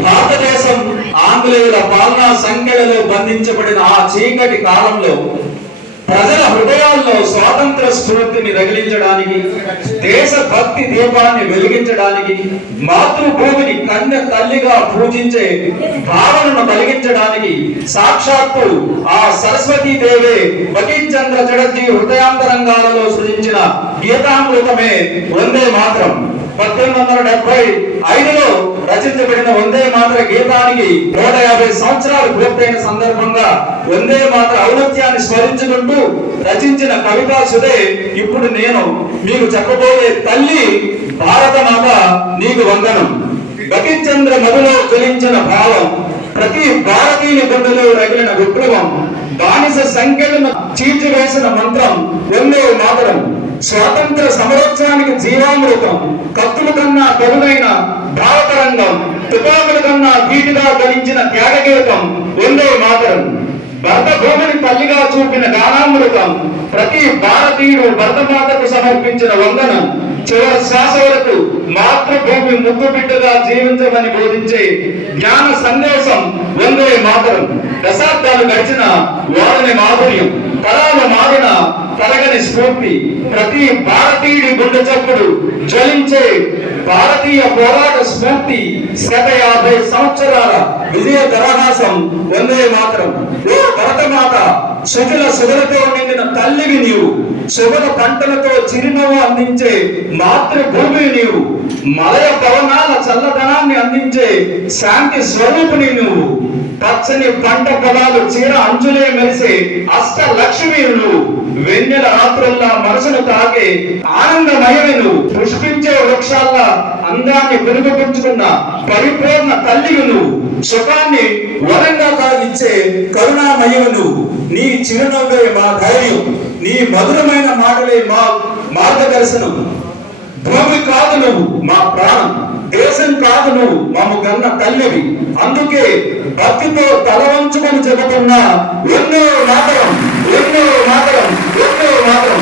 భారతదేశం ఆంగ్లేయుల పాలనా సంఖ్యలలో బంధించబడిన ఆ చీకటి కాలంలో ప్రజల హృదయాల్లో స్వాతంత్ర స్ఫూర్తిని రగిలించడానికి, దేశభక్తి దీపాన్ని వెలిగించడానికి, మాతృభూమిని కన్య తల్లిగా పూజించే భావనను కలిగించడానికి సాక్షాత్తు ఆ సరస్వతీ దేవే బంకిం చంద్ర చటర్జీ హృదయాంతరంగాలలో సృజించిన గీతామృతమే వందే మాతరం. 1875లో రచించబడిన వందే మాతర గీతానికి 150 సంవత్సరాలు పూర్తయిన సందర్భంగా వందే మాతర ఔన్నత్యాన్ని స్మరించుకుంటూ రచించిన కవితా సుధే ఇప్పుడు నేను మీకు చెప్పబోయే తల్లి భారత మాత నీకు వందనం. బంకిం చంద్ర మదిలో జ్వలించిన భావం, ప్రతి భారతీయుని గుండెలో రగిలిన విప్లవం, బానిస సంఖ్యలను చీల్చివేసిన మంత్రం వందే మాతరం. స్వాతంత్ర సమరోత్సవానికి జీవామృతం, కత్తుల కన్నా కరుదైన భారతరంగం, తుపాకుల కన్నా ధీటుగా గలించిన త్యాగగీతం వందే మాతరం. భరత భూమిని తల్లిగా చూపిన గానామృతం, ప్రతి భారతీయుడు భరతమాతకు సమర్పించిన వందనం. చివరి శ్వాస వరకు మాతృభూమి ముద్దు బిడ్డగా జీవించమని బోధించే జ్ఞాన సందేశం వందే మాతరం. దశాబ్దాలు గడిచిన వారిని మాధుర్యం, తరాల మారిన తరగని స్ఫూర్తి, ప్రతి భారతీయుడి గుండె చప్పుడు జ్వలించే భారతీయ పోరాట స్ఫూర్తి. 150 సంవత్సరాల విజయ దరహాసం వందే మాతరం. ఓ భరతమాత, సుజల సుధలతో నిండిన తల్లివి నీవు, శుభల పంటలతో చిరునవ్వు అందించే మాతృభూమి నీవు, మలయ పవనాల చల్లదనాన్ని అందించే శాంతి స్వరూపిణి నువ్వు, పచ్చని పంట పొలాలు చీర అంచులే మెరిసే అష్టలక్ష్మి నువ్వు, వెన్నెల రాత్రుల్లా మనసును తాకే ఆనందమయమి నువ్వు, పుష్పించే వృక్షాల్లా అందాన్ని పెరుగుపుంచుకున్న పరిపూర్ణ తల్లివి నువ్వు, సుఖాన్ని వరంగా కాగిచ్చే కరుణామయము నువ్వు. నీ చిరునవ్వే మా ధైర్యం, నీ మధురమైన మాటలే మా మార్గదర్శనం. భూమి కాదు నువ్వు మా ప్రాణం, దేశం కాదు నువ్వు మమ్ము కన్న తల్లివి. అందుకే భక్తితో తల వంచుకొని చెబుతున్నా వందే మాతరం, వందే మాతరం, వందే మాతరం.